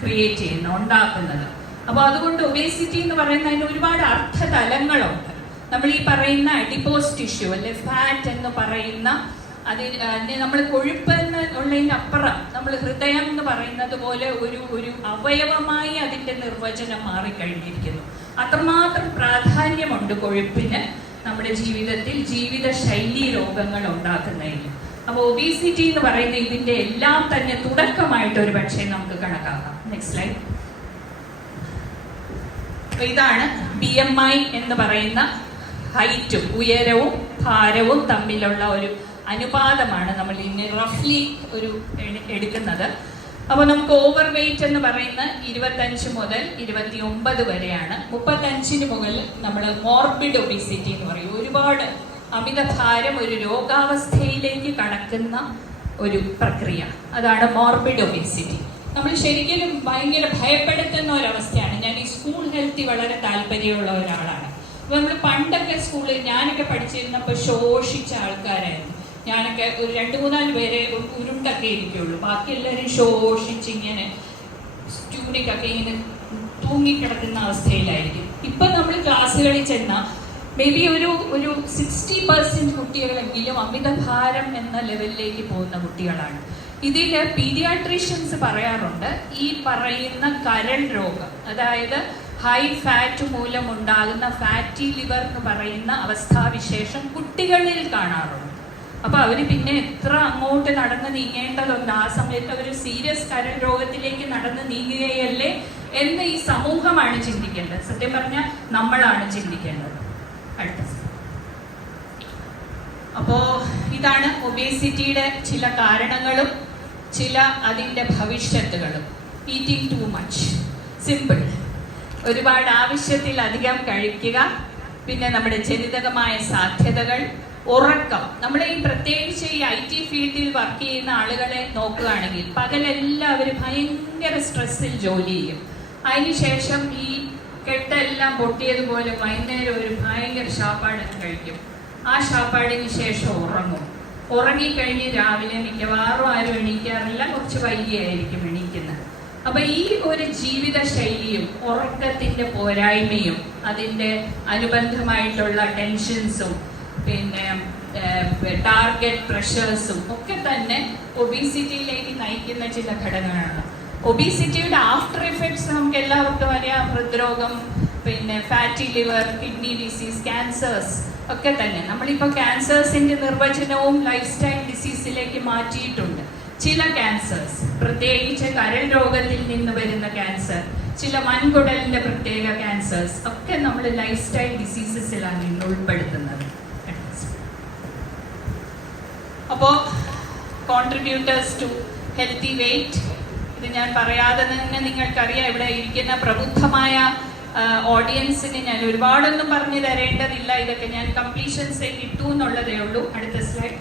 Create ചെയ്യുന്നത്, ഉണ്ടാക്കുന്നത്. അപ്പോൾ അതുകൊണ്ട് ഒബേസിറ്റി എന്ന് പറയുന്നതിന് ഒരുപാട് അർത്ഥതലങ്ങളുണ്ട്. നമ്മൾ ഈ പറയുന്ന അഡിപ്പോസ് ടിഷ്യൂ അല്ലെ ഫാറ്റ് എന്ന് പറയുന്ന അതിന് നമ്മൾ കൊഴുപ്പ് എന്നുള്ളതിനപ്പുറം നമ്മൾ ഹൃദയം എന്ന് പറയുന്നത് പോലെ ഒരു അവയവമായി അതിന്റെ നിർവചനം മാറിക്കഴിഞ്ഞിരിക്കുന്നു. അത്രമാത്രം പ്രാധാന്യമുണ്ട് കൊഴുപ്പിന് നമ്മുടെ ജീവിതത്തിൽ, ജീവിതശൈലി രോഗങ്ങൾ ഉണ്ടാക്കുന്നതിൽ. അപ്പോൾ ഒബീസിറ്റി എന്ന് പറയുന്ന ഇതിന്റെ എല്ലാം തന്നെ തുടക്കമായിട്ട് ഒരു പക്ഷേ നമുക്ക് കണക്കാക്കാം. Next slide. അപ്പൊ ഇതാണ് BMI എന്ന് പറയുന്ന ഹൈറ്റും ഉയരവും ഭാരവും തമ്മിലുള്ള ഒരു അനുപാതമാണ് നമ്മൾ ഇന്ന് റഫ്ലി ഒരു എടുക്കുന്നത്. അപ്പോൾ നമുക്ക് ഓവർ വെയിറ്റ് എന്ന് പറയുന്ന 25 മുതൽ 29 വരെയാണ്. 35 മുകളിൽ നമ്മൾ മോർബിഡ് ഒബീസിറ്റി എന്ന് പറയും. ഒരുപാട് അമിതഭാരം ഒരു രോഗാവസ്ഥയിലേക്ക് കടക്കുന്ന ഒരു പ്രക്രിയ, അതാണ് മോർബിഡ് ഒബീസിറ്റി. നമ്മൾ ശരിക്കും ഭയങ്കര ഭയപ്പെടുത്തുന്ന ഒരവസ്ഥയാണ്. ഞാൻ ഈ സ്കൂൾ ഹെൽത്തിൽ വളരെ താല്പര്യമുള്ള ഒരാളാണ്. അപ്പൊ നമ്മൾ പണ്ടൊക്കെ സ്കൂളിൽ ഞാനൊക്കെ പഠിച്ചിരുന്നപ്പോൾ ശോഷിച്ച ആൾക്കാരായിരുന്നു. ഞാനൊക്കെ ഒരു 2-3 പേരെ ഉരുണ്ടൊക്കെ ഇരിക്കുള്ളൂ, ബാക്കി എല്ലാവരും ശോഷിച്ചിങ്ങനെ ട്യൂണിക്കൊക്കെ ഇങ്ങനെ തൂങ്ങിക്കിടക്കുന്ന അവസ്ഥയിലായിരിക്കും. ഇപ്പൊ നമ്മൾ ക്ലാസ്സുകളിൽ ചെന്നാൽ മേ ബി ഒരു 60% കുട്ടികളെങ്കിലും അമിതഭാരം എന്ന ലെവലിലേക്ക് പോകുന്ന കുട്ടികളാണ്. ഇതിൽ പീഡിയാട്രീഷ്യൻസ് പറയാറുണ്ട്, ഈ പറയുന്ന കരൾ രോഗം, അതായത് ഹൈ ഫാറ്റ് മൂലം ഉണ്ടാകുന്ന ഫാറ്റി ലിവർ എന്ന് പറയുന്ന അവസ്ഥാവിശേഷം കുട്ടികളിൽ കാണാറുണ്ട്. അപ്പൊ അവര് പിന്നെ എത്ര അങ്ങോട്ട് നടന്ന് നീങ്ങേണ്ടതുണ്ട്, ആ സമയത്ത് അവർ സീരിയസ് കരൾ രോഗത്തിലേക്ക് നടന്ന് നീങ്ങുകയല്ലേ എന്ന് ഈ സമൂഹമാണ് ചിന്തിക്കേണ്ടത്. സത്യം പറഞ്ഞാൽ നമ്മളാണ് ചിന്തിക്കേണ്ടത്. അടുത്ത. അപ്പോ ഇതാണ് ഒബേസിറ്റിയുടെ ചില കാരണങ്ങളും ചില അതിൻ്റെ ഭവിഷ്യത്തുകളും. ഈറ്റിംഗ് ടു മച്ച്, സിമ്പിൾ, ഒരുപാട് ആവശ്യത്തിലധികം കഴിക്കുക, പിന്നെ നമ്മുടെ ജനിതകമായ സാധ്യതകൾ, ഉറക്കം. നമ്മൾ ഈ പ്രത്യേകിച്ച് ഈ IT ഫീൽഡിൽ വർക്ക് ചെയ്യുന്ന ആളുകളെ നോക്കുകയാണെങ്കിൽ പകലെല്ലാവരും ഭയങ്കര സ്ട്രെസ്സിൽ ജോലി ചെയ്യും. അതിനുശേഷം ഈ കെട്ടെല്ലാം പൊട്ടിയതുപോലെ വൈകുന്നേരം ഒരു ഭയങ്കര ശാപ്പാട് കഴിക്കും. ആ ശാപ്പാടിന് ശേഷം ഉറങ്ങും. ഉറങ്ങിക്കഴിഞ്ഞ് രാവിലെ മിക്കവാറും ആരും എണീക്കാറില്ല, കുറച്ച് വൈകിയായിരിക്കും എണീക്കുന്നത്. അപ്പൊ ഈ ഒരു ജീവിത ശൈലിയും ഉറക്കത്തിന്റെ പോരായ്മയും അതിന്റെ അനുബന്ധമായിട്ടുള്ള ടെൻഷൻസും പിന്നെ ടാർഗറ്റ് പ്രഷേഴ്സും ഒക്കെ തന്നെ ഒബീസിറ്റിയിലേക്ക് നയിക്കുന്ന ചില ഘടകങ്ങളാണ്. ഒബീസിറ്റിയുടെ ആഫ്റ്റർ എഫക്ട്സ് നമുക്ക് എല്ലാവർക്കും അറിയാം. ഹൃദ്രോഗം, പിന്നെ fatty liver, kidney disease, cancers ഒക്കെ തന്നെ. നമ്മളിപ്പോൾ ക്യാൻസേഴ്സിന്റെ നിർവചനവും ലൈഫ് സ്റ്റൈൽ ഡിസീസിലേക്ക് മാറ്റിയിട്ടുണ്ട്. ചില ക്യാൻസേഴ്സ്, പ്രത്യേകിച്ച് കരൾ രോഗത്തിൽ നിന്ന് വരുന്ന ക്യാൻസർ, ചില വൻകുടലിന്റെ പ്രത്യേക ക്യാൻസേഴ്സ് ഒക്കെ നമ്മൾ ലൈഫ് സ്റ്റൈൽ ഡിസീസസിലാണ് ഇന്ന് ഉൾപ്പെടുത്തുന്നത്. അപ്പോൾ കോൺട്രിബ്യൂട്ടേഴ്സ് ടു ഹെൽത്തി വെയ്റ്റ്, ഇത് ഞാൻ പറയാതെ തന്നെ നിങ്ങൾക്കറിയാം. ഇവിടെ ഇരിക്കുന്ന പ്രബുദ്ധമായ ഓഡിയൻസിന് ഞാൻ ഒരുപാടൊന്നും പറഞ്ഞു തരേണ്ടതില്ല. ഇതൊക്കെ ഞാൻ കംപ്ലീഷൻസേ കിട്ടൂ എന്നുള്ളതേ ഉള്ളൂ. അടുത്ത സ്ലൈഡ്.